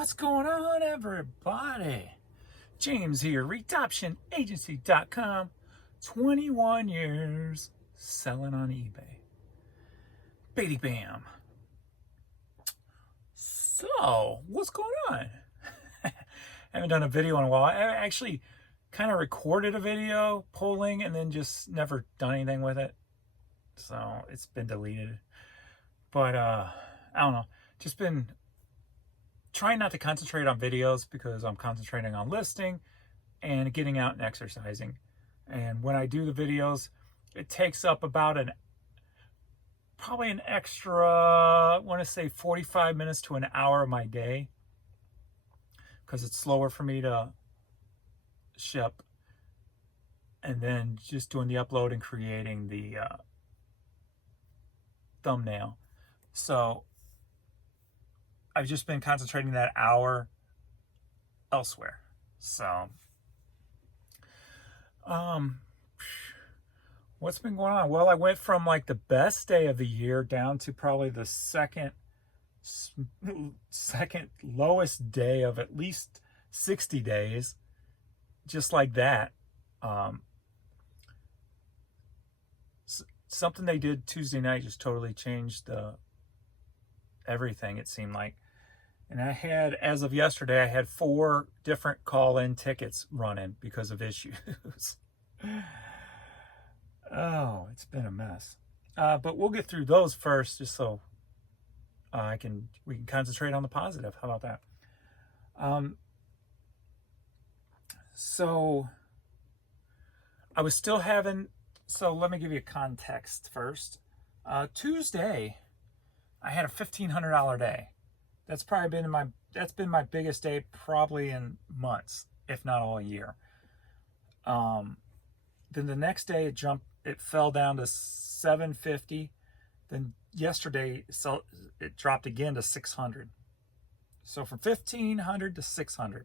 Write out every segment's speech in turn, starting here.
What's going on, everybody? James here, ReadOptionAgency.com. 21 years selling on eBay. Baity bam. So, what's going on? I haven't done a video in a while. I actually kind of recorded a video polling and then just never done anything with it. So, it's been deleted. But, I don't know. Just been trying not to concentrate on videos because I'm concentrating on listing and getting out and exercising. And when I do the videos, it takes up about probably an extra, I want to say 45 minutes to an hour of my day, because it's slower for me to ship, and then just doing the upload and creating the thumbnail. So I've just been concentrating that hour elsewhere. So, what's been going on? Well, I went from like the best day of the year down to probably the second lowest day of at least 60 days, just like that. Something they did Tuesday night just totally changed everything, it seemed like. And I had, as of yesterday, I had 4 different call-in tickets running because of issues. Oh, it's been a mess. But we'll get through those first, just so we can concentrate on the positive. How about that? So I was still having. So let me give you a context first. Tuesday, I had a $1,500 day. That's probably been my biggest day probably in months, if not all year. Then the next day it fell down to $750. Then yesterday it dropped again to $600. So from $1,500 to $600.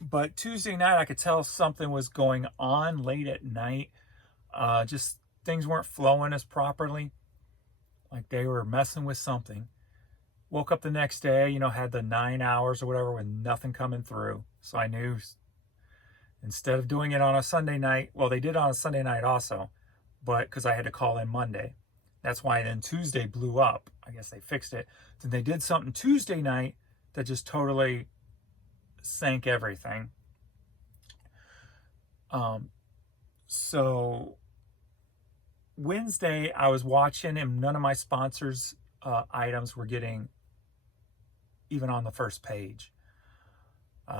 But Tuesday night I could tell something was going on late at night. Just things weren't flowing as properly. Like they were messing with something. Woke up the next day, had the 9 hours or whatever with nothing coming through. So I knew instead of doing it on a Sunday night, well, they did it on a Sunday night also, but because I had to call in Monday. That's why then Tuesday blew up. I guess they fixed it. Then they did something Tuesday night that just totally sank everything. So Wednesday, I was watching and none of my sponsors' items were getting even on the first page.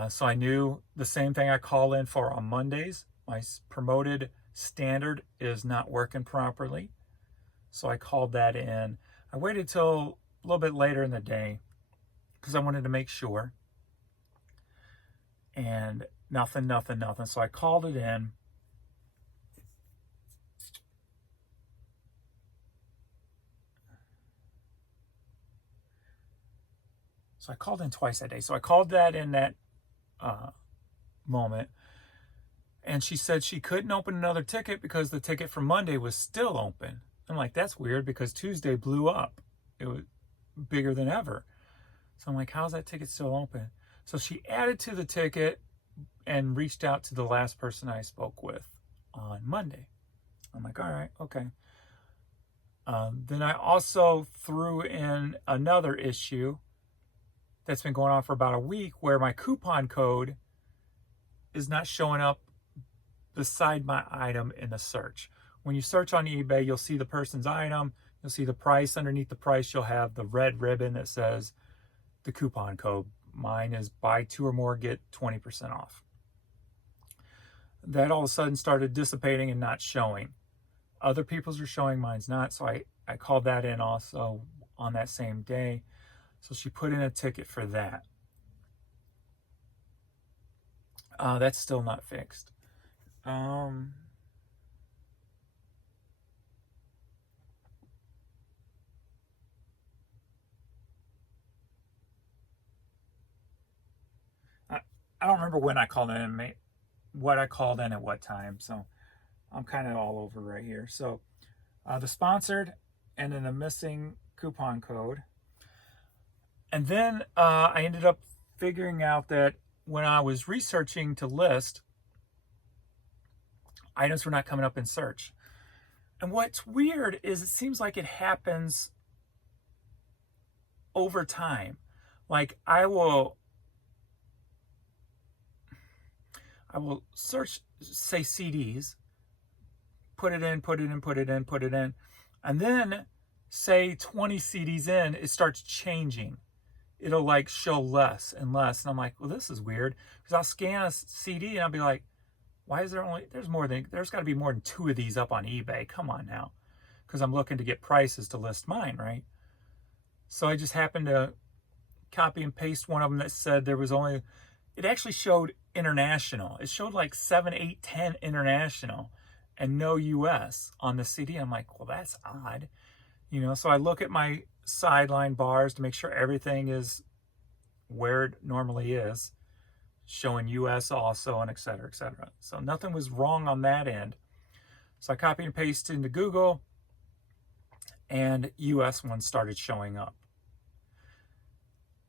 So I knew the same thing I call in for on Mondays. My promoted standard is not working properly. So I called that in. I waited till a little bit later in the day because I wanted to make sure. And nothing. So I called it in. So I called in twice that day. So I called that in that moment. And she said she couldn't open another ticket because the ticket for Monday was still open. I'm like, that's weird because Tuesday blew up. It was bigger than ever. So I'm like, how's that ticket still open? So she added to the ticket and reached out to the last person I spoke with on Monday. I'm like, all right, okay. Then I also threw in another issue that's been going on for about a week where my coupon code is not showing up beside my item in the search. When you search on eBay, you'll see the person's item, you'll see the price. Underneath the price, you'll have the red ribbon that says the coupon code. Mine is buy 2 or more, get 20% off. That all of a sudden started dissipating and not showing. Other people's are showing, mine's not. So I called that in also on that same day. So she put in a ticket for that. That's still not fixed. I don't remember when I called in, what I called in at what time. So I'm kind of all over right here. So the sponsored and then the missing coupon code. And then I ended up figuring out that when I was researching to list, items were not coming up in search. And what's weird is it seems like it happens over time. Like I will search, say, CDs, put it in, and then say 20 CDs in, it starts changing. It'll like show less and less. And I'm like, well, this is weird. Because I'll scan a CD and I'll be like, why is there there's got to be more than 2 of these up on eBay. Come on now. Because I'm looking to get prices to list mine, right? So I just happened to copy and paste one of them that said there was only, it actually showed international. It showed like 7, 8, 10 international and no US on the CD. I'm like, well, that's odd. So I look at my sideline bars to make sure everything is where it normally is, showing US also, and et cetera, et cetera. So nothing was wrong on that end. So I copied and pasted into Google, and US ones started showing up.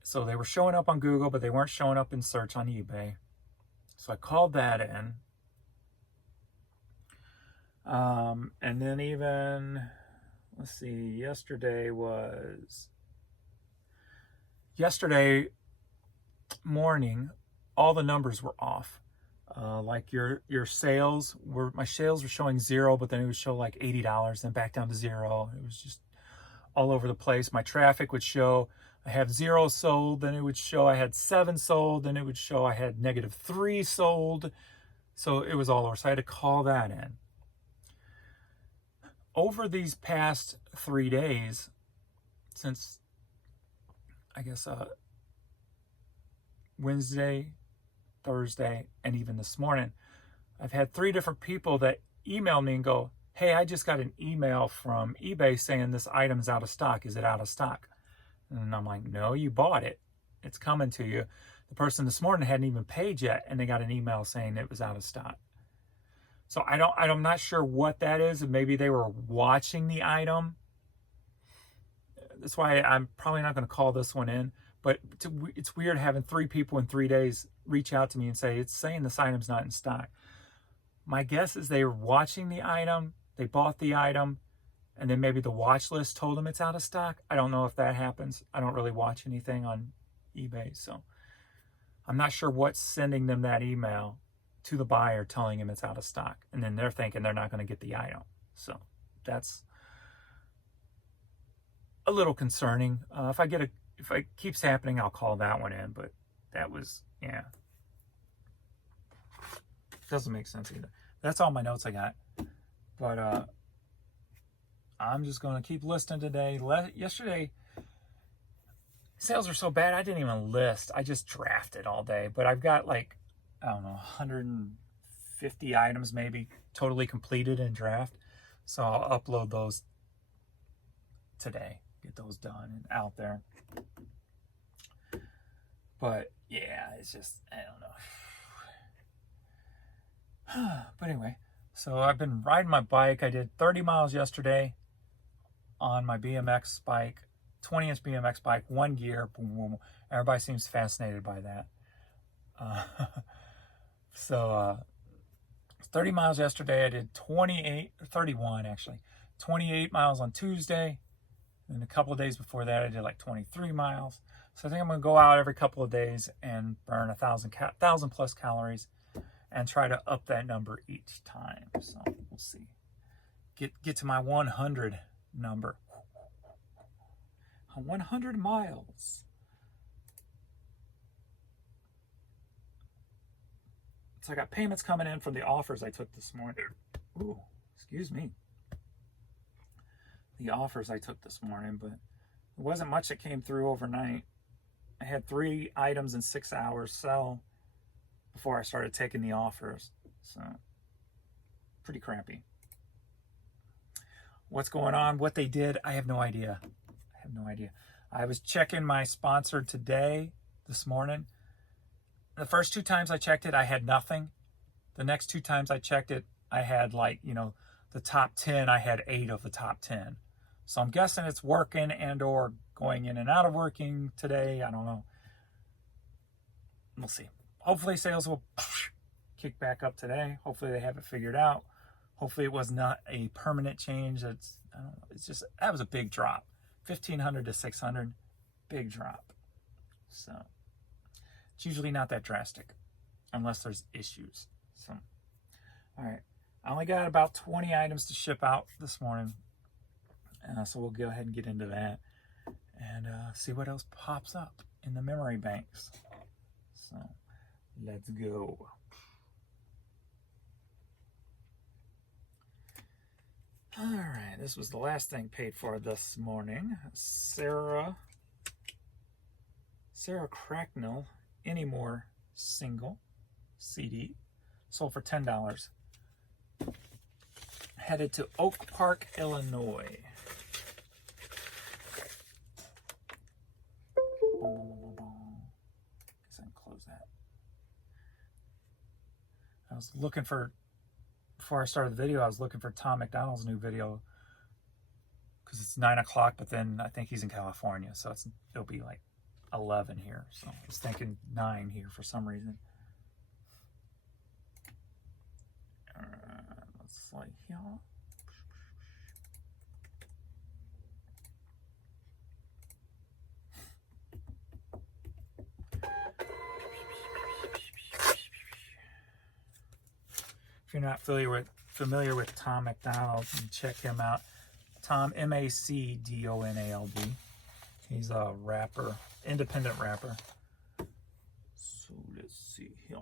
So they were showing up on Google, but they weren't showing up in search on eBay. So I called that in. And then even, let's see, yesterday morning, all the numbers were off. Like your sales my sales were showing 0, but then it would show like $80, then back down to 0. It was just all over the place. My traffic would show I have 0 sold, then it would show I had 7 sold, then it would show I had -3 sold. So it was all over. So I had to call that in. Over these past 3 days, since I guess Wednesday, Thursday, and even this morning, I've had 3 different people that email me and go, hey, I just got an email from eBay saying this item's out of stock. Is it out of stock? And I'm like, no, you bought it. It's coming to you. The person this morning hadn't even paid yet, and they got an email saying it was out of stock. So I'm not sure what that is. Maybe they were watching the item. That's why I'm probably not going to call this one in. But it's weird having 3 people in 3 days reach out to me and say, it's saying this item's not in stock. My guess is they were watching the item, they bought the item, and then maybe the watch list told them it's out of stock. I don't know if that happens. I don't really watch anything on eBay, so I'm not sure what's sending them that email to the buyer telling him it's out of stock. And then they're thinking they're not going to get the item. So that's a little concerning. If it keeps happening, I'll call that one in. But that was, yeah. Doesn't make sense either. That's all my notes I got. But I'm just going to keep listing today. Yesterday, sales were so bad, I didn't even list. I just drafted all day. But I've got like, I don't know, 150 items maybe totally completed in draft. So I'll upload those today. Get those done and out there. But yeah, it's just, I don't know. But anyway, so I've been riding my bike. I did 30 miles yesterday on my BMX bike, 20-inch BMX bike, 1 gear, boom, boom. Everybody seems fascinated by that. So 30 miles yesterday. I did 31 actually. 28 miles on Tuesday. And a couple of days before that, I did like 23 miles. So I think I'm going to go out every couple of days and burn 1,000 plus calories and try to up that number each time. So we'll see. Get to my 100 number. 100 miles. So I got payments coming in from the offers I took this morning. Ooh, excuse me. The offers I took this morning, but it wasn't much that came through overnight. I had 3 items in 6 hours sell before I started taking the offers. So, pretty crappy. What's going on? What they did, I have no idea. I was checking my sponsored today, this morning. The first 2 times I checked it, I had nothing. The next 2 times I checked it, I had like, the top 10, I had 8 of the top 10. So I'm guessing it's working and or going in and out of working today. I don't know. We'll see. Hopefully sales will kick back up today. Hopefully they have it figured out. Hopefully it was not a permanent change. It's, I don't know, it's just, that was a big drop. 1,500 to 600, big drop. So it's usually not that drastic unless there's issues. So, all right. I only got about 20 items to ship out this morning. So we'll go ahead and get into that and see what else pops up in the memory banks. So let's go. All right, this was the last thing paid for this morning. Sarah Cracknell, Any More single CD, sold for $10. Headed to Oak Park, Illinois. Guess I can close that. I was looking for, before I started the video, I was looking for Tom McDonald's new video because it's 9 o'clock, but then I think he's in California, so it'll be like 11 here. So I was thinking 9 here for some reason. Let's see here. If you're not familiar with Tom McDonald, you can check him out. Tom, MacDonald. He's a rapper, independent rapper. So let's see here.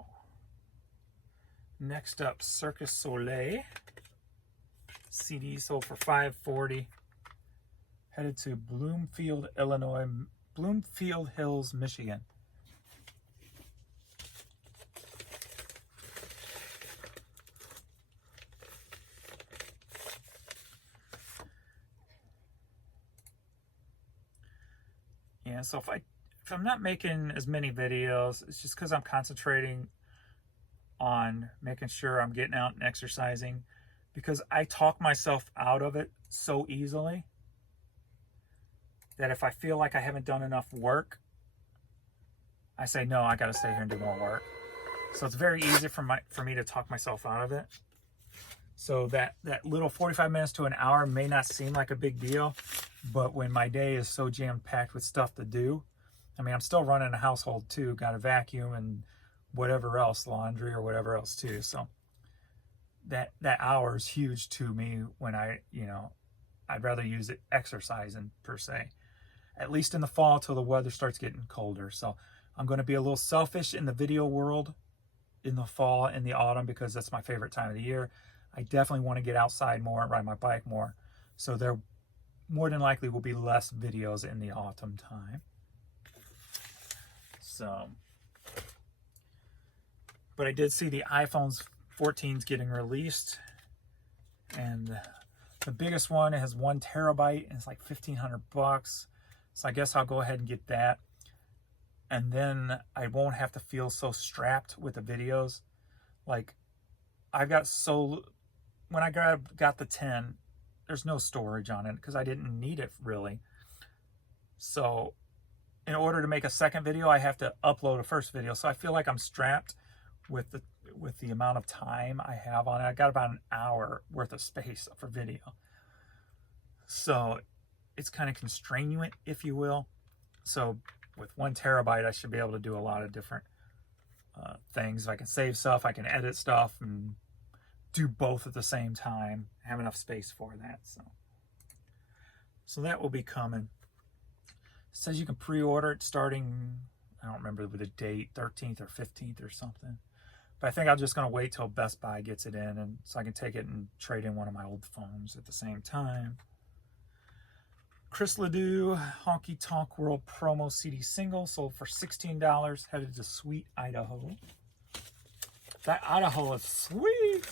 Next up, Circus Soleil. CD sold for $5.40. Headed to Bloomfield, Illinois. Bloomfield Hills, Michigan. Yeah, so if I'm not making as many videos, it's just because I'm concentrating on making sure I'm getting out and exercising, because I talk myself out of it so easily that if I feel like I haven't done enough work, I say, no, I got to stay here and do more work. So it's very easy for me to talk myself out of it. So that little 45 minutes to an hour may not seem like a big deal, but when my day is so jam-packed with stuff to do, I mean, I'm still running a household too, got a vacuum and whatever else, laundry or whatever else too. So that hour is huge to me when I'd rather use it exercising per se, at least in the fall till the weather starts getting colder. So I'm going to be a little selfish in the video world in the fall and the autumn because that's my favorite time of the year. I definitely want to get outside more and ride my bike more. So there more than likely will be less videos in the autumn time. So, but I did see the iPhone 14's getting released, and the biggest one has 1 terabyte and it's like $1,500. So I guess I'll go ahead and get that. And then I won't have to feel so strapped with the videos. Like when I got the 10, there's no storage on it because I didn't need it really. So in order to make a second video, I have to upload a first video. So I feel like I'm strapped with the amount of time I have on it. I got about an hour worth of space for video. So it's kind of constraining it, if you will. So with 1 terabyte, I should be able to do a lot of different things. I can save stuff, I can edit stuff, and do both at the same time. I have enough space for that. So that will be coming. It says you can pre-order it starting, I don't remember the date, 13th or 15th or something. But I think I'm just going to wait till Best Buy gets it in, and so I can take it and trade in one of my old phones at the same time. Chris Ledoux, Honky Tonk World Promo CD single, sold for $16, headed to Sweet, Idaho. That Idaho is sweet.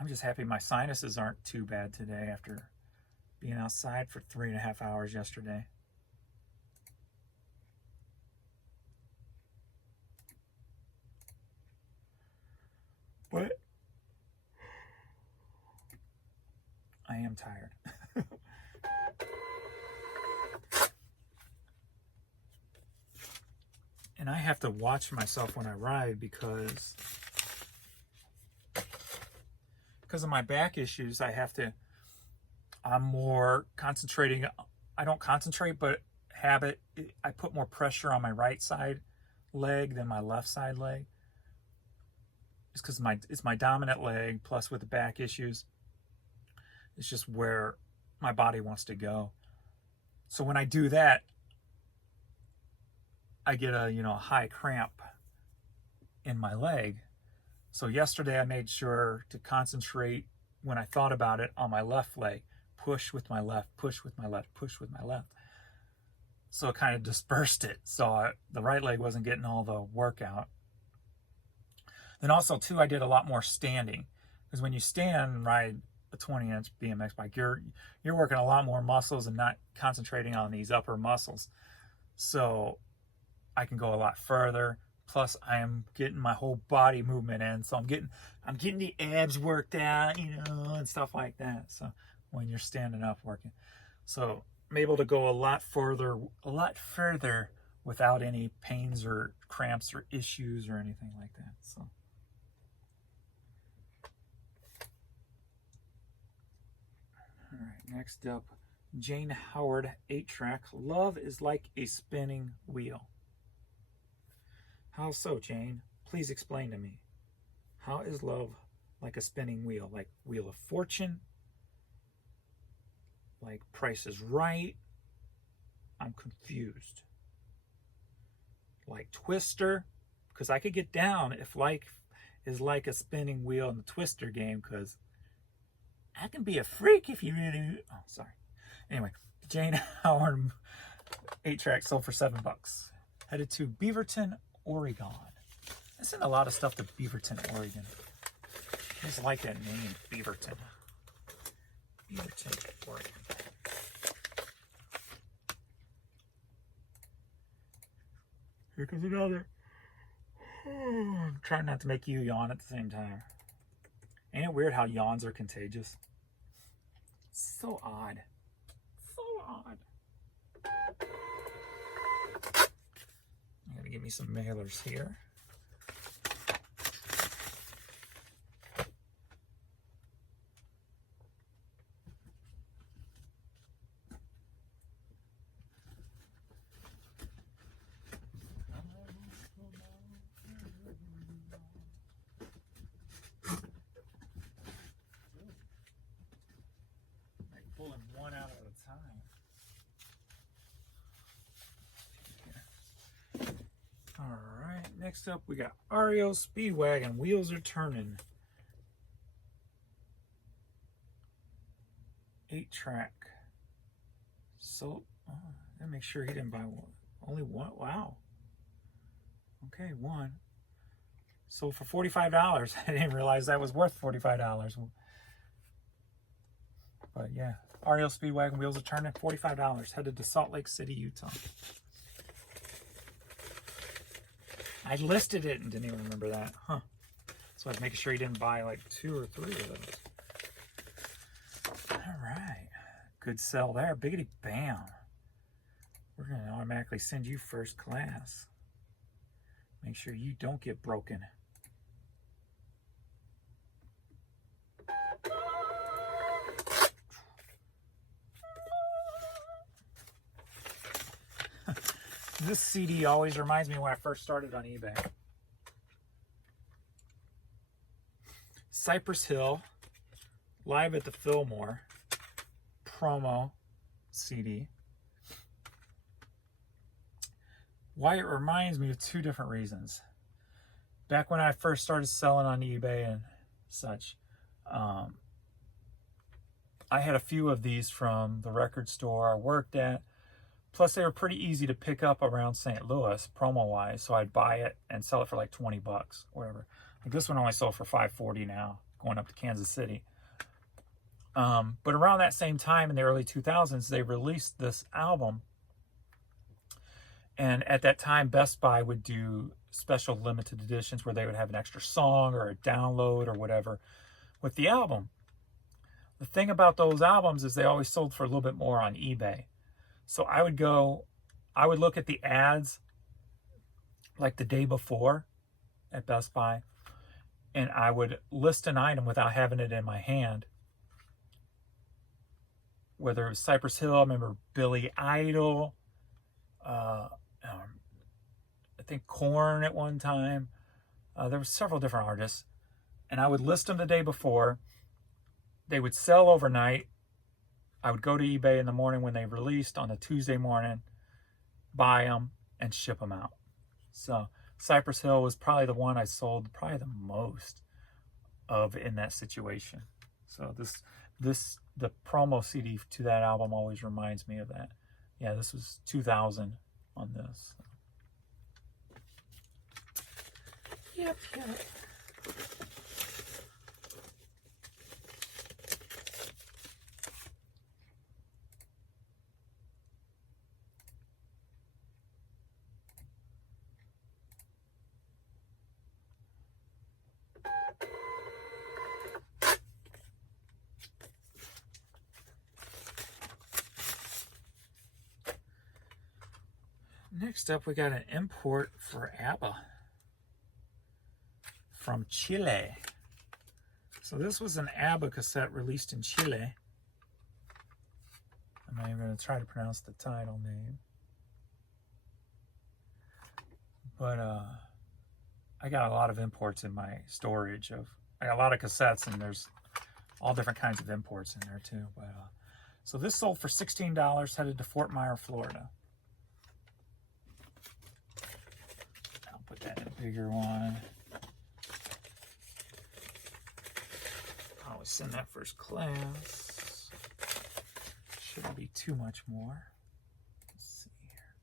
I'm just happy my sinuses aren't too bad today after being outside for 3.5 hours yesterday. But I am tired. And I have to watch myself when I ride because of my back issues. I'm more concentrating. I don't concentrate, but habit. I put more pressure on my right side leg than my left side leg. It's because it's my dominant leg, plus with the back issues, it's just where my body wants to go. So when I do that, I get a high cramp in my leg. So yesterday I made sure to concentrate when I thought about it on my left leg. Push with my left, push with my left, push with my left. So it kind of dispersed it. So the right leg wasn't getting all the workout. Then also too, I did a lot more standing, because when you stand and ride a 20-inch BMX bike, you're working a lot more muscles and not concentrating on these upper muscles. So I can go a lot further. Plus, I am getting my whole body movement in, so I'm getting the abs worked out, and stuff like that. So when you're standing up working, so I'm able to go a lot further without any pains or cramps or issues or anything like that. So. All right, next up, Jane Howard, 8-track. Love is like a spinning wheel. How so, Jane? Please explain to me. How is love like a spinning wheel? Like Wheel of Fortune? Like Price is Right? I'm confused. Like Twister? Because I could get down if like is like a spinning wheel in the Twister game, because I can be a freak if you really... Oh, sorry. Anyway, Jane Howard, 8-track, sold for $7. Headed to Beaverton, Oregon. I sent a lot of stuff to Beaverton, Oregon. I just like that name, Beaverton. Beaverton, Oregon. Here comes another. I'm trying not to make you yawn at the same time. Ain't it weird how yawns are contagious? So odd. So odd. I'm gonna give me some mailers here. Pulling one out at a time. All right, next up we got REO Speedwagon. Wheels are turning. 8-track. So, let me make sure he didn't buy one. Only one. Wow. Okay, one. Sold for $45. I didn't realize that was worth $45. But yeah, REO Speedwagon, wheels are turning, $45. Headed to Salt Lake City, Utah. I listed it and didn't even remember that. Huh. So I was making sure you didn't buy like 2 or 3 of those. All right. Good sell there. Biggity bam. We're going to automatically send you first class. Make sure you don't get broken. This CD always reminds me when I first started on eBay. Cypress Hill, Live at the Fillmore, promo CD. Why it reminds me of 2 different reasons. Back when I first started selling on eBay and such, I had a few of these from the record store I worked at. Plus, they were pretty easy to pick up around St. Louis, promo-wise, so I'd buy it and sell it for like 20 bucks, whatever. Like this one only sold for $5.40 now, going up to Kansas City. But around that same time in the early 2000s, they released this album. And at that time, Best Buy would do special limited editions where they would have an extra song or a download or whatever with the album. The thing about those albums is they always sold for a little bit more on eBay. So I would look at the ads like the day before at Best Buy, and I would list an item without having it in my hand. Whether it was Cypress Hill, I remember Billy Idol, I think Korn at one time. There were several different artists, and I would list them the day before. They would sell overnight. I would go to eBay in the morning when they released on a Tuesday morning, buy them, and ship them out. So Cypress Hill was probably the one I sold probably the most of in that situation. So the promo CD to that album always reminds me of that. Yeah, this was 2000 on this. Yep. Next up, we got an import for ABBA from Chile. So this was an ABBA cassette released in Chile. I'm not even going to try to pronounce the title name. But I got a lot of imports in my storage. I got a lot of cassettes, and there's all different kinds of imports in there too. But so this sold for $16, headed to Fort Myers, Florida. I'll put that in a bigger one. I always send that first class. Shouldn't be too much more. Let's see here.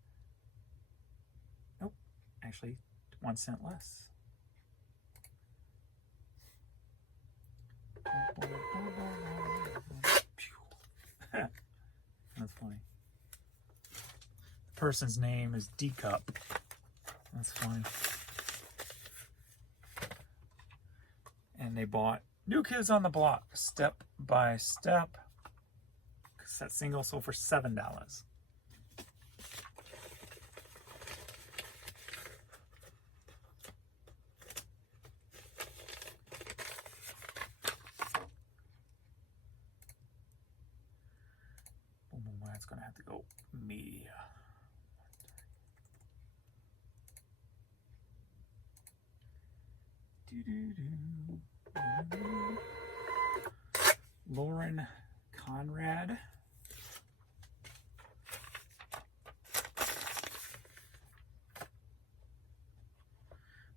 Nope, actually 1 cent less. That's funny. The person's name is D Cup. That's funny. And they bought New Kids on the Block, Step by Step. Cassette single sold for $7. It's going to have to go media. Lauren Conrad.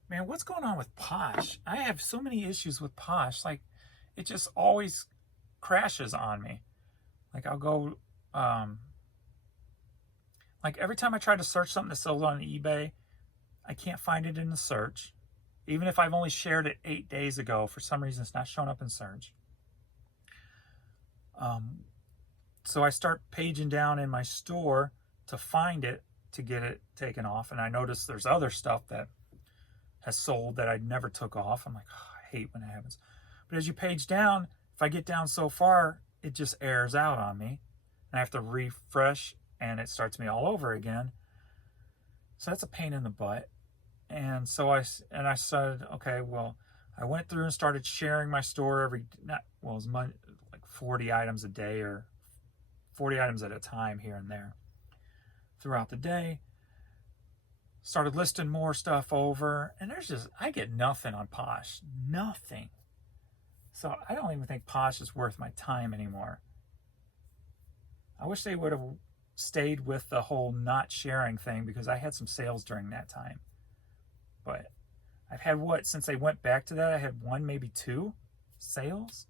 Man, what's going on with Posh? I have so many issues with Posh. Like, it just always crashes on me. Like, I'll go, like every time I try to search something that sells on eBay, I can't find it in the search. Even if I've only shared it 8 days ago, for some reason it's not showing up in search. So I start paging down in my store to find it, to get it taken off. And I notice there's other stuff that has sold that I never took off. I'm like, oh, I hate when it happens. But as you page down, if I get down so far, it just airs out on me. And I have to refresh, and it starts me all over again. So that's a pain in the butt. And so I said, okay, well, I went through and started sharing my store it was like 40 items a day, or 40 items at a time here and there throughout the day. Started listing more stuff over, and I get nothing on Posh. Nothing. So I don't even think Posh is worth my time anymore. I wish they would have stayed with the whole not sharing thing, because I had some sales during that time. But I've had since they went back to that, I had 1, maybe 2 sales.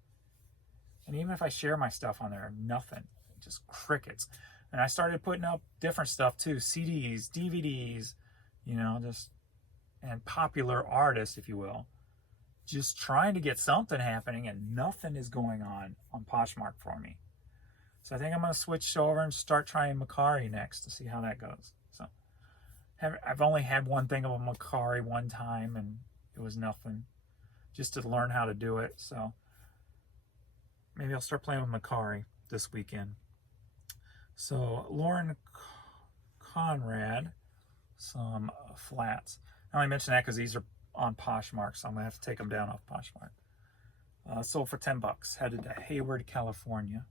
And even if I share my stuff on there, nothing. Just crickets. And I started putting up different stuff too. CDs, DVDs, and popular artists, if you will. Just trying to get something happening, and nothing is going on Poshmark for me. So I think I'm going to switch over and start trying Macari next to see how that goes. So I've only had one thing of a Macari one time, and it was nothing. Just to learn how to do it. So maybe I'll start playing with Macari this weekend. So Lauren Conrad, some flats. I only mention that because these are on Poshmark, so I'm gonna have to take them down off Poshmark. Sold for $10. Headed to Hayward, California.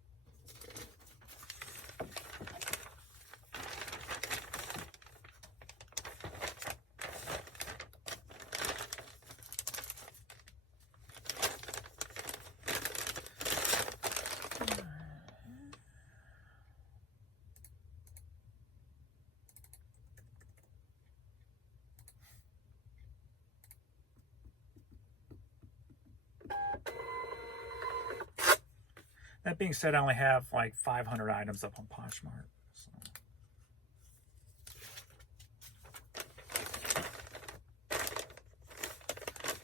That being said, I only have like 500 items up on Poshmark. So.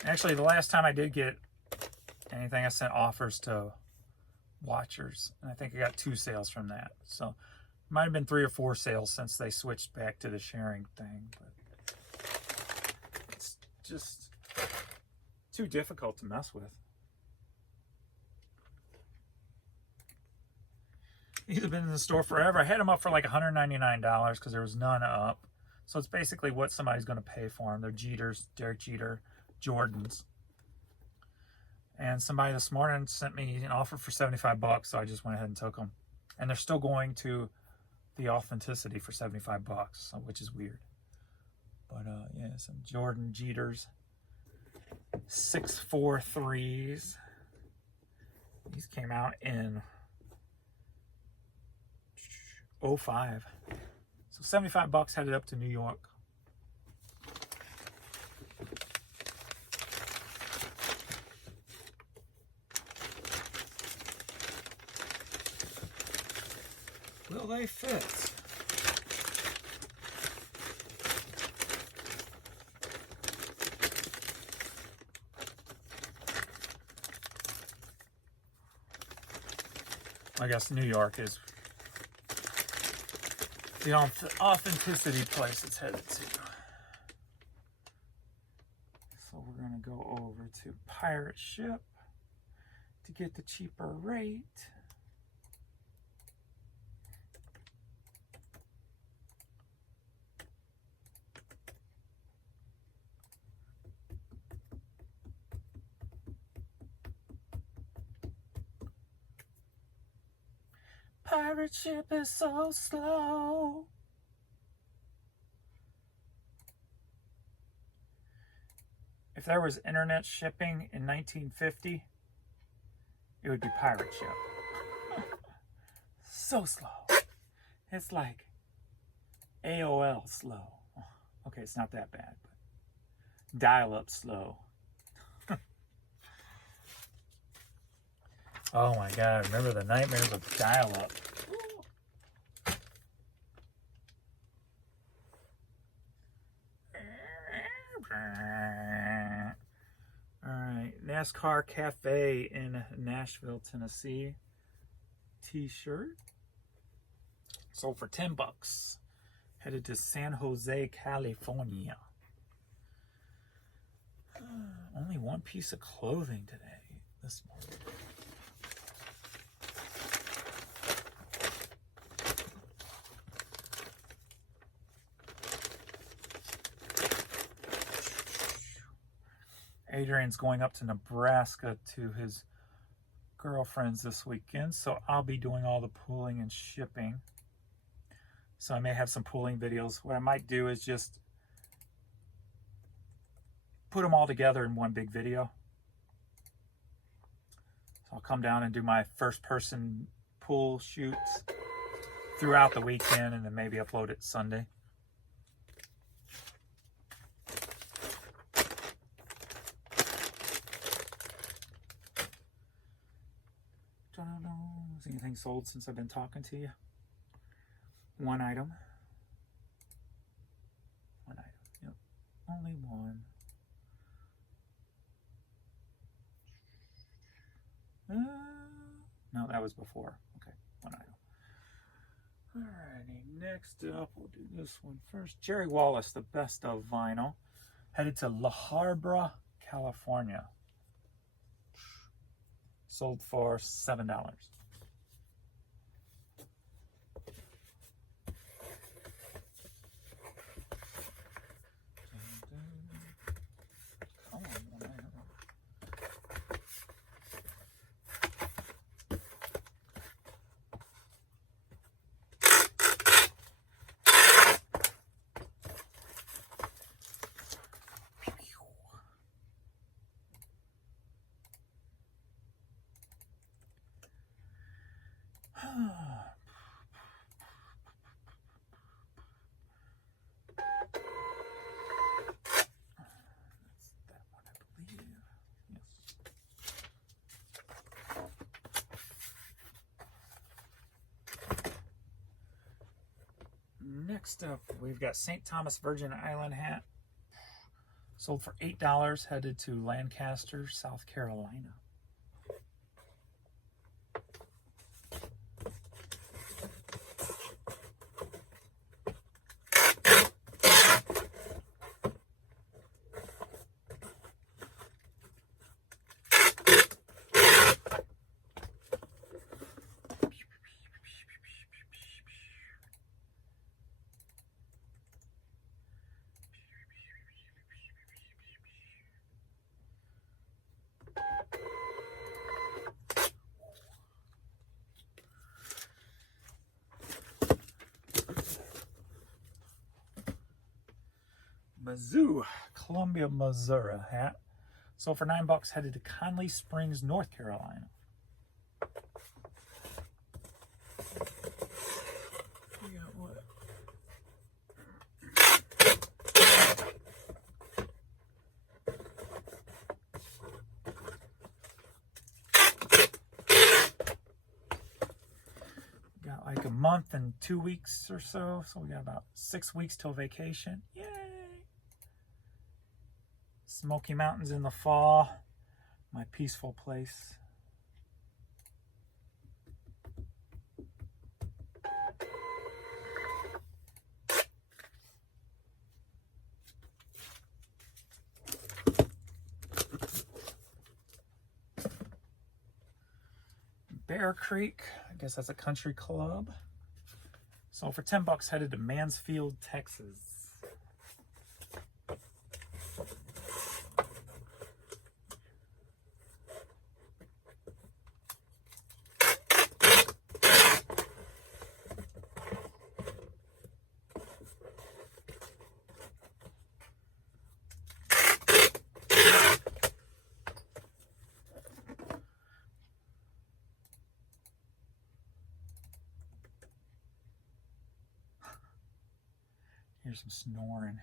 Actually, the last time I did get anything, I sent offers to watchers, and I think I got 2 sales from that. So it might have been 3 or 4 sales since they switched back to the sharing thing, but it's just too difficult to mess with. These have been in the store forever. I had them up for like $199 because there was none up. So it's basically what somebody's going to pay for them. They're Jeters, Derek Jeter, Jordans. And somebody this morning sent me an offer for $75, so I just went ahead and took them. And they're still going to the Authenticity for $75, which is weird. But yeah, some Jordan Jeters, 643s. These came out in 05. So $75 headed up to New York. Will they fit? I guess New York is the Authenticity place it's headed to. So we're going to go over to Pirate Ship to get the cheaper rate. Pirate Ship is so slow. If there was internet shipping in 1950, it would be Pirate Ship. So slow. It's like AOL slow. Okay, it's not that bad, but dial-up slow. Oh my God, remember the nightmares of dial-up. All right, NASCAR Cafe in Nashville, Tennessee. T-shirt. Sold for $10. Headed to San Jose, California. Only one piece of clothing today, this morning. Adrian's going up to Nebraska to his girlfriend's this weekend, so I'll be doing all the pooling and shipping. So I may have some pooling videos. What I might do is just put them all together in one big video. So I'll come down and do my first person pool shoots throughout the weekend, and then maybe upload it Sunday. Has anything sold since I've been talking to you? One item. One item. Yep. Only one. No, that was before. Okay, one item. Alrighty, next up, we'll do this one first. Jerry Wallace, the best of vinyl, headed to La Habra, California. Sold for $7. Come on, man. Next up, we've got St. Thomas Virgin Island hat. Sold for $8, headed to Lancaster, South Carolina. Mizzou, Columbia, Missouri hat. Sold for $9, headed to Conley Springs, North Carolina. We got what? Got like a month and 2 weeks or so. So we got about 6 weeks till vacation. Yay! Smoky Mountains in the fall, my peaceful place. Bear Creek, I guess that's a country club. So for $10, headed to Mansfield, Texas. Here's some snoring.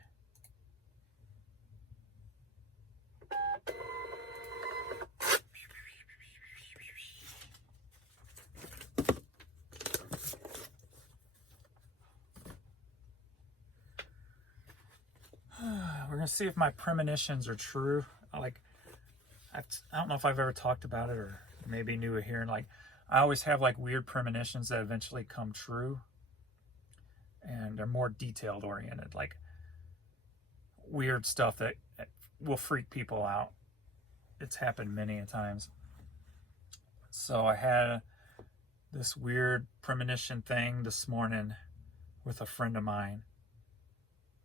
We're gonna see if my premonitions are true. I don't know if I've ever talked about it, or maybe new here. And I always have like weird premonitions that eventually come true. And they're more detailed oriented, like weird stuff that will freak people out. It's happened many a times. So I had this weird premonition thing this morning with a friend of mine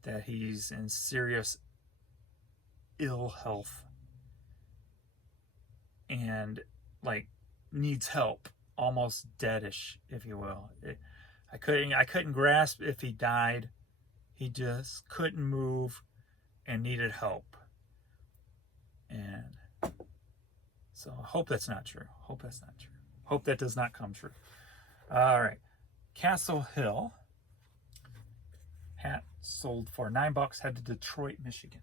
that he's in serious ill health and like needs help, almost deadish, if you will. I couldn't grasp if he died. He just couldn't move and needed help. And so I hope that's not true. Hope that's not true. Hope that does not come true. All right. Castle Hill hat sold for $9, headed to Detroit, Michigan.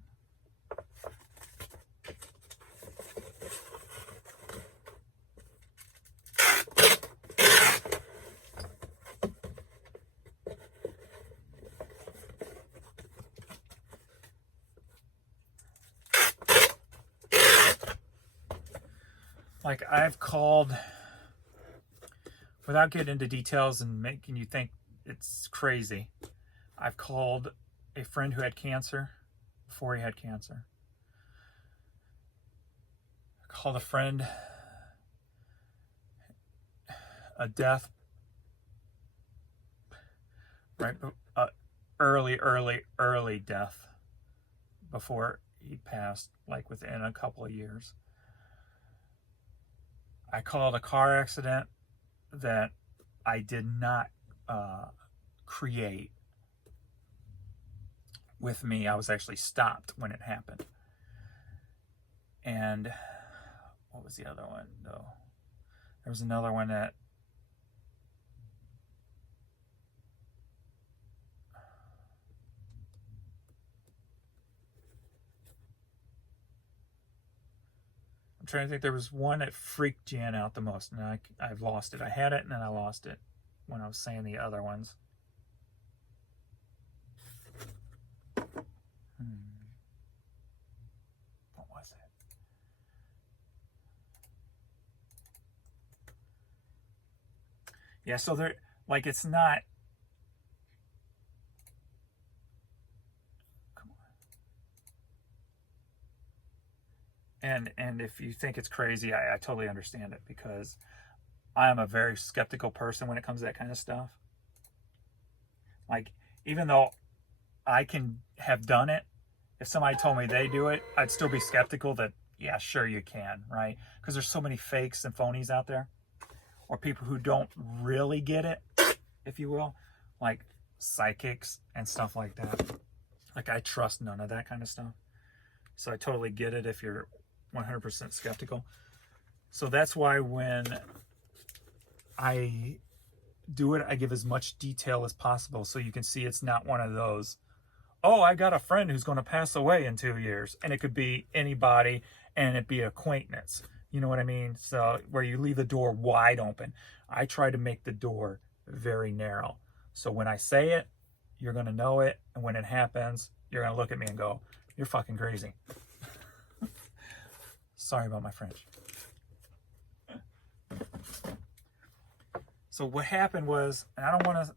Like I've called, without getting into details and making you think It's crazy. I've called a friend who had cancer before he had cancer. I called a friend, a death, right? Early death before he passed, like within a couple of years. I called a car accident that I did not create with me. I was actually stopped when it happened. And what was the other one, though? There was another one that I'm trying to think. There was one that freaked Jan out the most, and I've lost it. I had it, and then I lost it when I was saying the other ones. What was it? Yeah, so they're like, it's not. Come on. And if you think it's crazy, I totally understand it, because I am a very skeptical person when it comes to that kind of stuff. Like, even though I can have done it, if somebody told me they do it, I'd still be skeptical that, yeah, sure you can, right? Because there's so many fakes and phonies out there, or people who don't really get it, if you will, like psychics and stuff like that. Like, I trust none of that kind of stuff. So I totally get it if you're 100% skeptical. So that's why when I do it, I give as much detail as possible, so you can see it's not one of those, oh, I got a friend who's going to pass away in 2 years, and it could be anybody, and it be acquaintance. You know what I mean? So where you leave the door wide open. I try to make the door very narrow. So when I say it, you're going to know it, and when it happens, you're going to look at me and go, you're fucking crazy. Sorry about my French. So what happened was, and I don't want to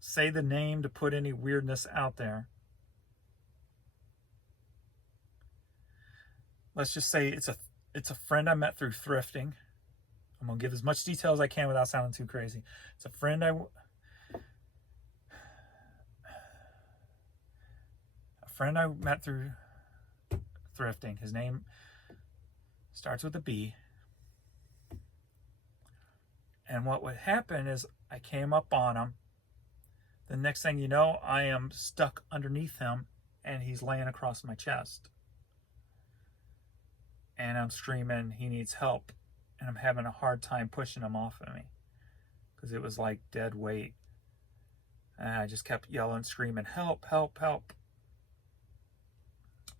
say the name to put any weirdness out there. Let's just say it's a friend I met through thrifting. I'm going to give as much detail as I can without sounding too crazy. It's a friend I met through thrifting. His name starts with a B. And what would happen is I came up on him. The next thing you know, I am stuck underneath him, and he's laying across my chest. And I'm screaming, he needs help. And I'm having a hard time pushing him off of me, because it was like dead weight. And I just kept yelling, screaming, help, help, help.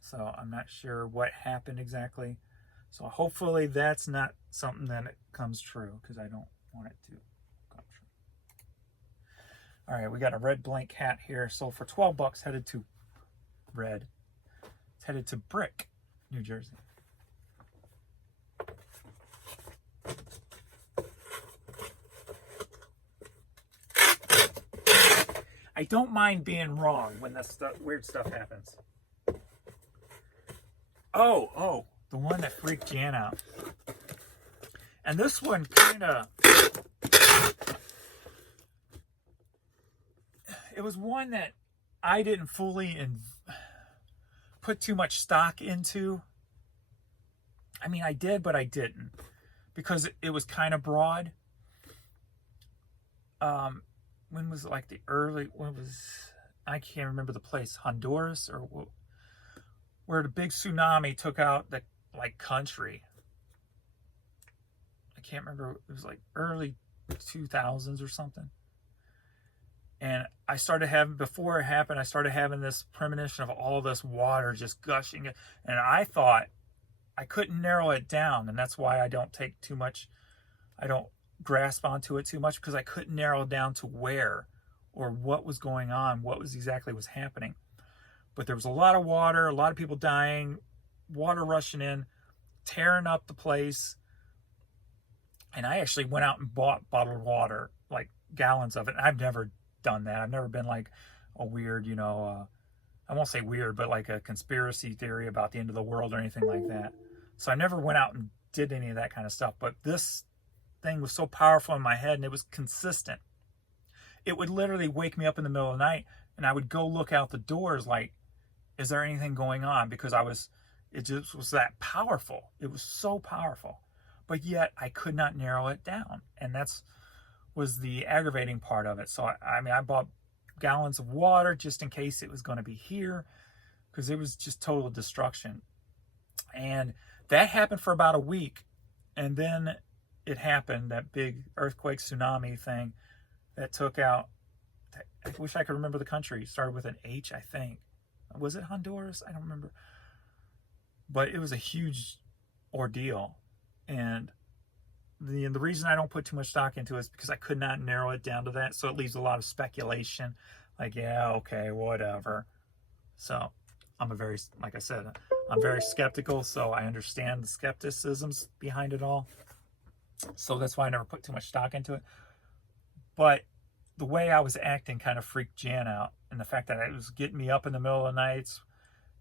So I'm not sure what happened exactly. So hopefully that's not something that comes true, because I don't want it to come true. All right, we got a red blank hat here. So for $12, headed to red. It's headed to Brick, New Jersey. I don't mind being wrong when this weird stuff happens. Oh, the one that freaked Jan out. And this one kind of, it was one that I didn't fully put too much stock into. I mean, I did, but I didn't, because it was kind of broad. When was it, like I can't remember the place, Honduras, or where the big tsunami took out the country. I can't remember. It was like early 2000s or something. And I started having, before it happened, I started having this premonition of all this water just gushing. And I thought I couldn't narrow it down. And that's why I don't grasp onto it too much, because I couldn't narrow down to where or what was going on, what was exactly was happening. But there was a lot of water, a lot of people dying, water rushing in, tearing up the place. And I actually went out and bought bottled water, like gallons of it. I've never done that. I've never been like a weird, I won't say weird, but like a conspiracy theory about the end of the world or anything like that. So I never went out and did any of that kind of stuff. But this thing was so powerful in my head, and it was consistent. It would literally wake me up in the middle of the night, and I would go look out the doors like, is there anything going on? Because it just was that powerful. It was so powerful. But yet I could not narrow it down. And was the aggravating part of it. So I bought gallons of water just in case it was going to be here, because it was just total destruction. And that happened for about a week. And then it happened, that big earthquake tsunami thing that took out, I wish I could remember the country. It started with an H, I think. Was it Honduras? I don't remember. But it was a huge ordeal. And the reason I don't put too much stock into it is because I could not narrow it down to that. So it leaves a lot of speculation. Like, yeah, okay, whatever. So like I said, I'm very skeptical. So I understand the skepticisms behind it all. So that's why I never put too much stock into it. But the way I was acting kind of freaked Jan out. And the fact that it was getting me up in the middle of the nights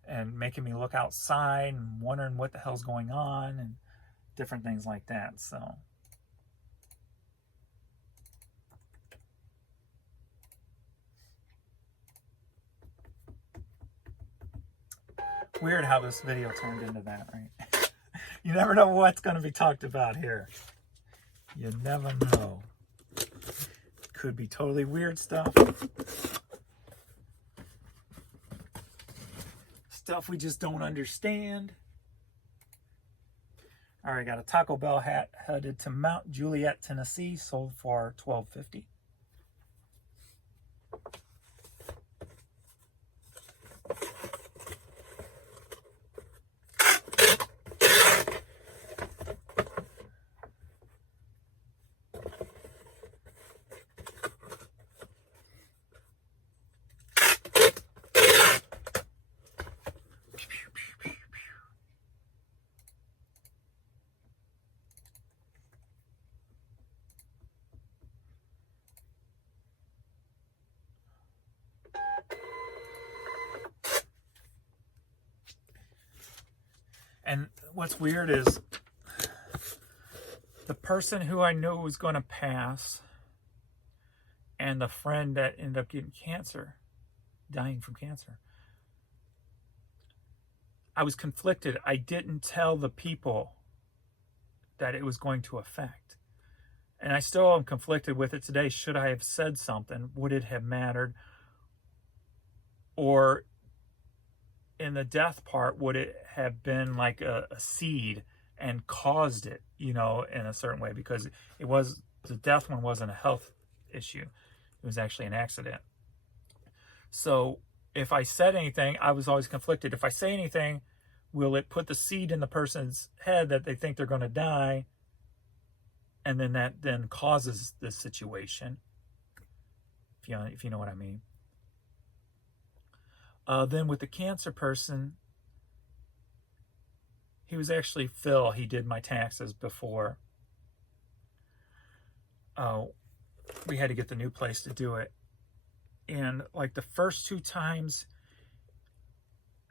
and making me look outside and wondering what the hell's going on and different things like that. So weird how this video turned into that, right? You never know what's going to be talked about here. You never know. Could be totally weird stuff. Stuff we just don't understand. All right, got a Taco Bell hat headed to Mount Juliet, Tennessee, sold for $12.50. And what's weird is the person who I knew was going to pass and the friend that ended up getting cancer, dying from cancer. I was conflicted. I didn't tell the people that it was going to affect. And I still am conflicted with it today. Should I have said something? Would it have mattered? Or in the death part, would it have been like a seed and caused it, in a certain way? Because the death one wasn't a health issue. It was actually an accident. So if I said anything, I was always conflicted. If I say anything, will it put the seed in the person's head that they think they're going to die? And then that then causes this situation, if you know what I mean. Then with the cancer person, he was actually Phil. He did my taxes before. We had to get the new place to do it. And like the first 2 times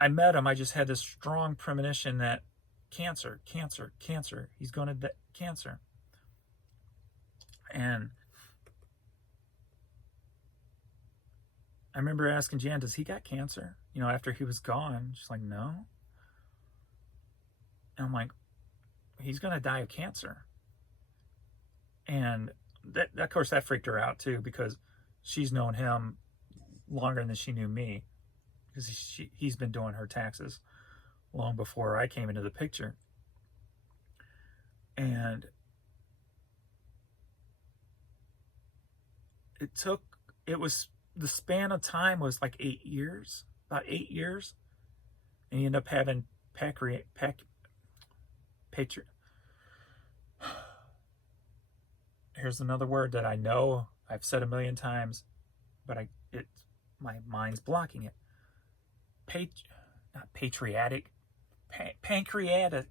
I met him, I just had this strong premonition that cancer, he's going to die, cancer. And I remember asking Jan, does he got cancer? After he was gone. She's like, no. And I'm like, he's going to die of cancer. And that, of course, that freaked her out too, because she's known him longer than she knew me, because he's been doing her taxes long before I came into the picture. And the span of time was like 8 years, about 8 years. And he ended up having here's another word that I know I've said a million times, but my mind's blocking it. Not patriotic, pancreatic.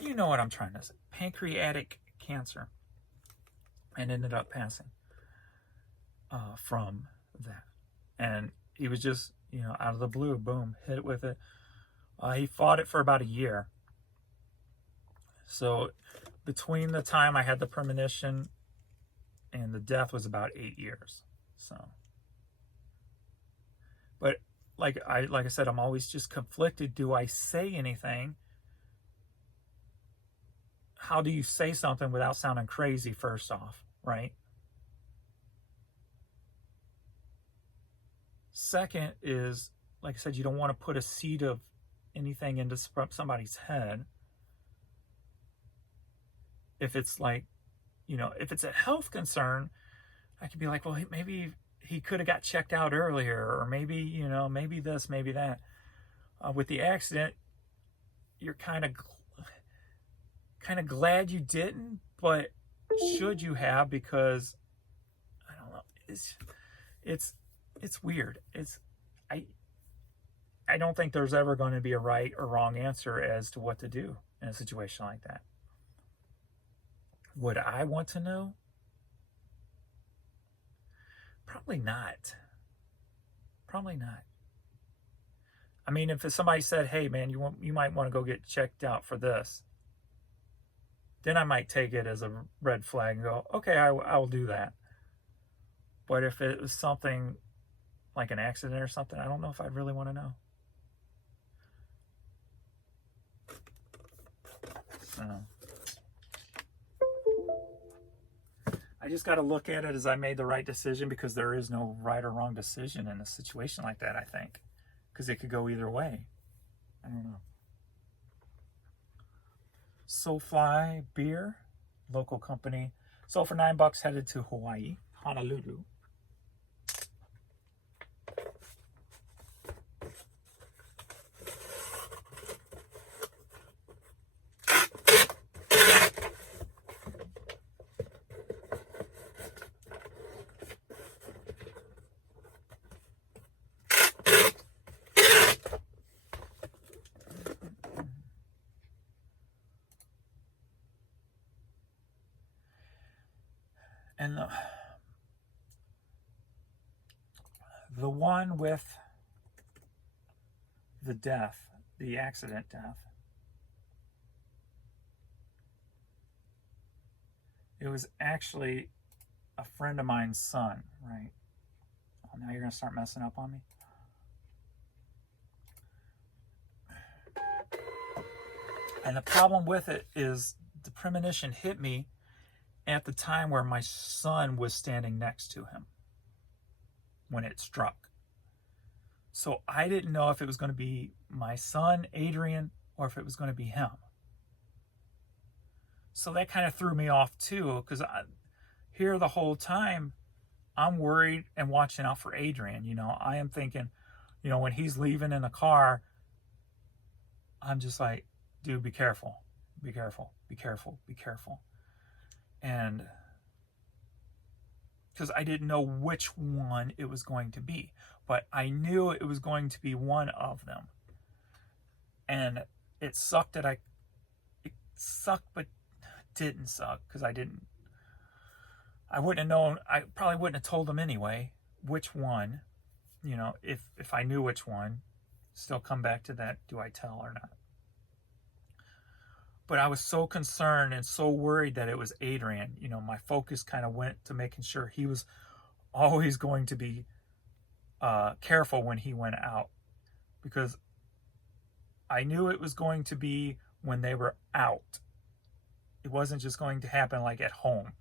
You know what I'm trying to say. Pancreatic cancer. And ended up passing. from that. And he was just, out of the blue, boom, hit it with it. He fought it for about a year. So between the time I had the premonition and the death was about 8 years. So, but like I said, I'm always just conflicted. Do I say anything? How do you say something without sounding crazy, first off, right? Second is, like I said, you don't want to put a seed of anything into somebody's head. If it's like, if it's a health concern, I could be like, well, maybe he could have got checked out earlier, or maybe, maybe this, maybe that. With the accident, you're kind of glad you didn't, but should you have? Because I don't know, it's weird. I don't think there's ever going to be a right or wrong answer as to what to do in a situation like that. Would I want to know? Probably not. Probably not. I mean, if somebody said, hey man, you might want to go get checked out for this, then I might take it as a red flag and go, okay, I will do that. But if it was something like an accident or something, I don't know if I'd really want to know. So I just got to look at it as I made the right decision, because there is no right or wrong decision in a situation like that, I think. Because it could go either way. I don't know. Soulfly beer, local company. Sold for $9, headed to Hawaii, Honolulu. And the one with the death, the accident death, it was actually a friend of mine's son, right? Oh, now you're going to start messing up on me? And the problem with it is the premonition hit me at the time where my son was standing next to him when it struck. So I didn't know if it was going to be my son, Adrian, or if it was going to be him. So that kind of threw me off too, because here the whole time I'm worried and watching out for Adrian. I am thinking, when he's leaving in the car, I'm just like, dude, be careful, be careful, be careful, be careful. And because I didn't know which one it was going to be, but I knew it was going to be one of them. And it sucked that it sucked, but didn't suck, because I wouldn't have known. I probably wouldn't have told them anyway which one, if I knew which one. Still come back to that, do I tell or not? But I was so concerned and so worried that it was Adrian. My focus kind of went to making sure he was always going to be careful when he went out, because I knew it was going to be when they were out. It wasn't just going to happen like at home.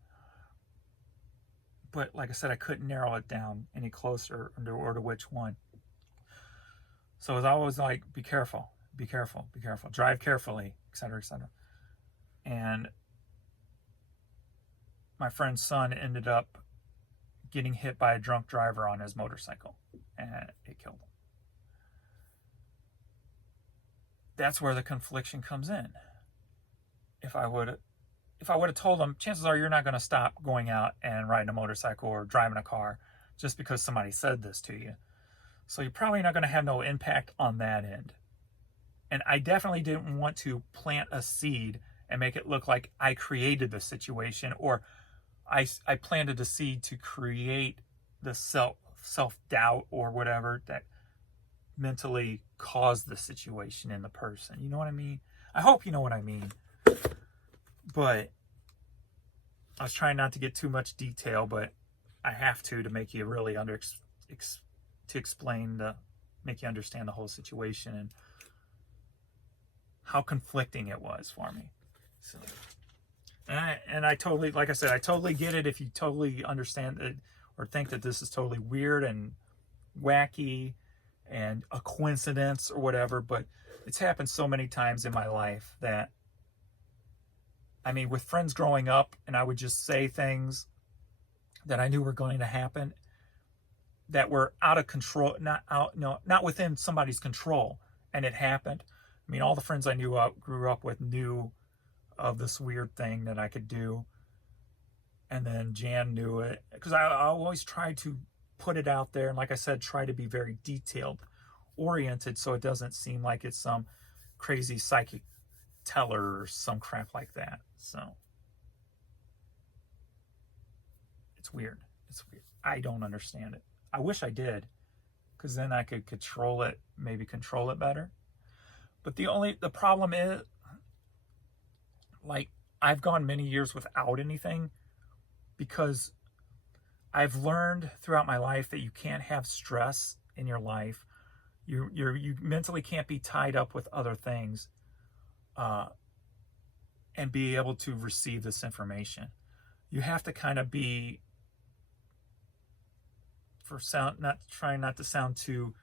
But like I said, I couldn't narrow it down any closer or to which one. So it was always like, be careful, be careful, be careful, drive carefully, etc., etc. And my friend's son ended up getting hit by a drunk driver on his motorcycle, and it killed him. That's where the confliction comes in. If I would have told him, chances are you're not going to stop going out and riding a motorcycle or driving a car just because somebody said this to you. So you're probably not going to have no impact on that end. And I definitely didn't want to plant a seed and make it look like I created the situation, or I planted a seed to create the self-doubt or whatever that mentally caused the situation in the person. You know what I mean? I hope you know what I mean. But I was trying not to get too much detail, but I have to make you really make you understand the whole situation and how conflicting it was for me. So, and I totally, like I said, I totally get it if you totally understand it or think that this is totally weird and wacky and a coincidence or whatever, but it's happened so many times in my life that, I mean, with friends growing up, and I would just say things that I knew were going to happen that were out of control, not within somebody's control, and it happened. I mean, all the friends I grew up with knew of this weird thing that I could do, and then Jan knew it, because I always tried to put it out there, and like I said, try to be very detailed oriented so it doesn't seem like it's some crazy psychic teller or some crap like that. So it's weird. I don't understand it. I wish I did, because then I could maybe control it better. But the problem is, like, I've gone many years without anything because I've learned throughout my life that you can't have stress in your life. You mentally can't be tied up with other things and be able to receive this information. You have to kind of be, trying not to sound too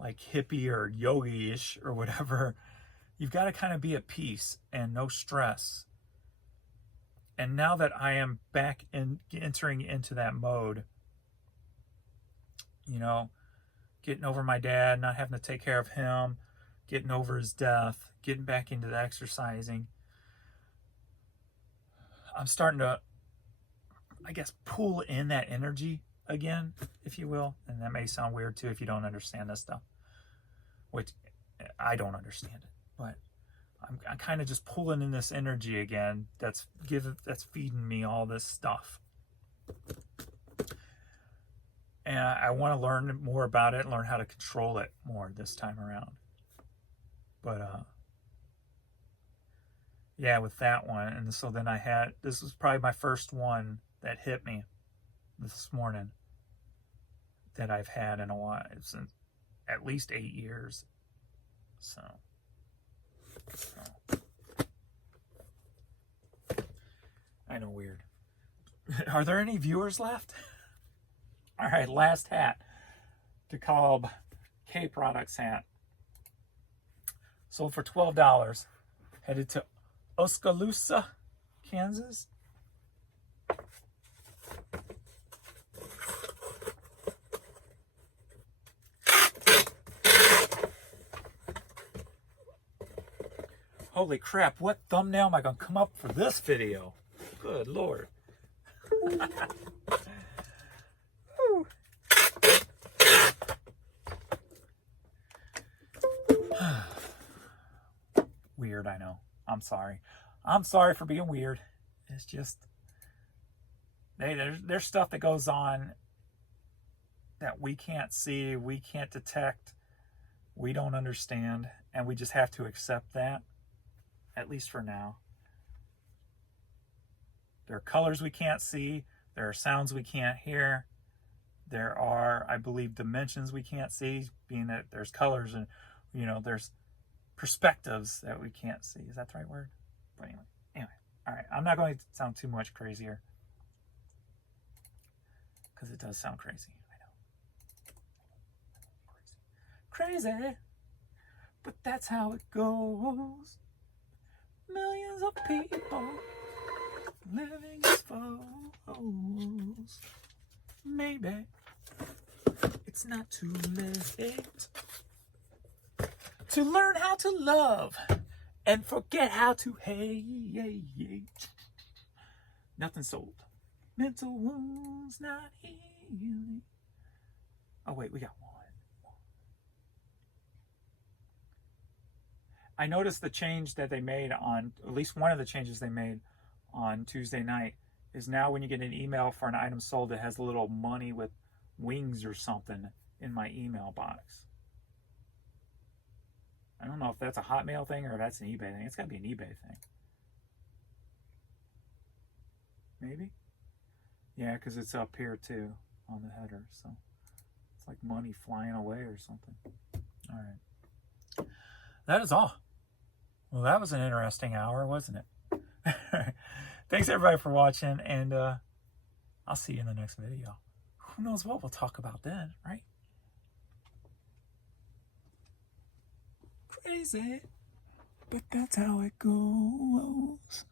like hippie or yogi-ish or whatever, you've got to kind of be at peace and no stress. And now that I am back entering into that mode, getting over my dad, not having to take care of him, getting over his death, getting back into the exercising, I'm starting to, I guess, pull in that energy again, if you will. And that may sound weird too if you don't understand this stuff, which I don't understand it, but I'm kind of just pulling in this energy again that's feeding me all this stuff. And I want to learn more about it and learn how to control it more this time around. But yeah, with that one, and so then this was probably my first one that hit me this morning that I've had in a while, since at least 8 years. So I know, weird. Are there any viewers left? All right, last hat. DeKalb K Products hat. Sold for $12. Headed to Oskaloosa, Kansas. Holy crap, what thumbnail am I going to come up for this video? Good Lord. Weird, I know. I'm sorry. I'm sorry for being weird. It's just, there's stuff that goes on that we can't see, we can't detect, we don't understand, and we just have to accept that, at least for now. There are colors we can't see, there are sounds we can't hear, there are, I believe, dimensions we can't see, being that there's colors and, there's perspectives that we can't see. Is that the right word? But anyway, all right. I'm not going to sound too much crazier, because it does sound crazy. I know. Crazy. But that's how it goes. Millions of people living as foes. Maybe it's not too late to learn how to love and forget how to hate. Nothing sold. Mental wounds not healing. Oh wait, we got one. I noticed the change that they made on, at least one of the changes they made on Tuesday night. is now when you get an email for an item sold, it has a little money with wings or something in my email box. I don't know if that's a Hotmail thing or that's an eBay thing. It's got to be an eBay thing. Maybe? Yeah, because it's up here too on the header. So it's like money flying away or something. All right. That is all. Well, that was an interesting hour, wasn't it? Thanks everybody for watching, and I'll see you in the next video. Who knows what we'll talk about then, right? Crazy, but that's how it goes.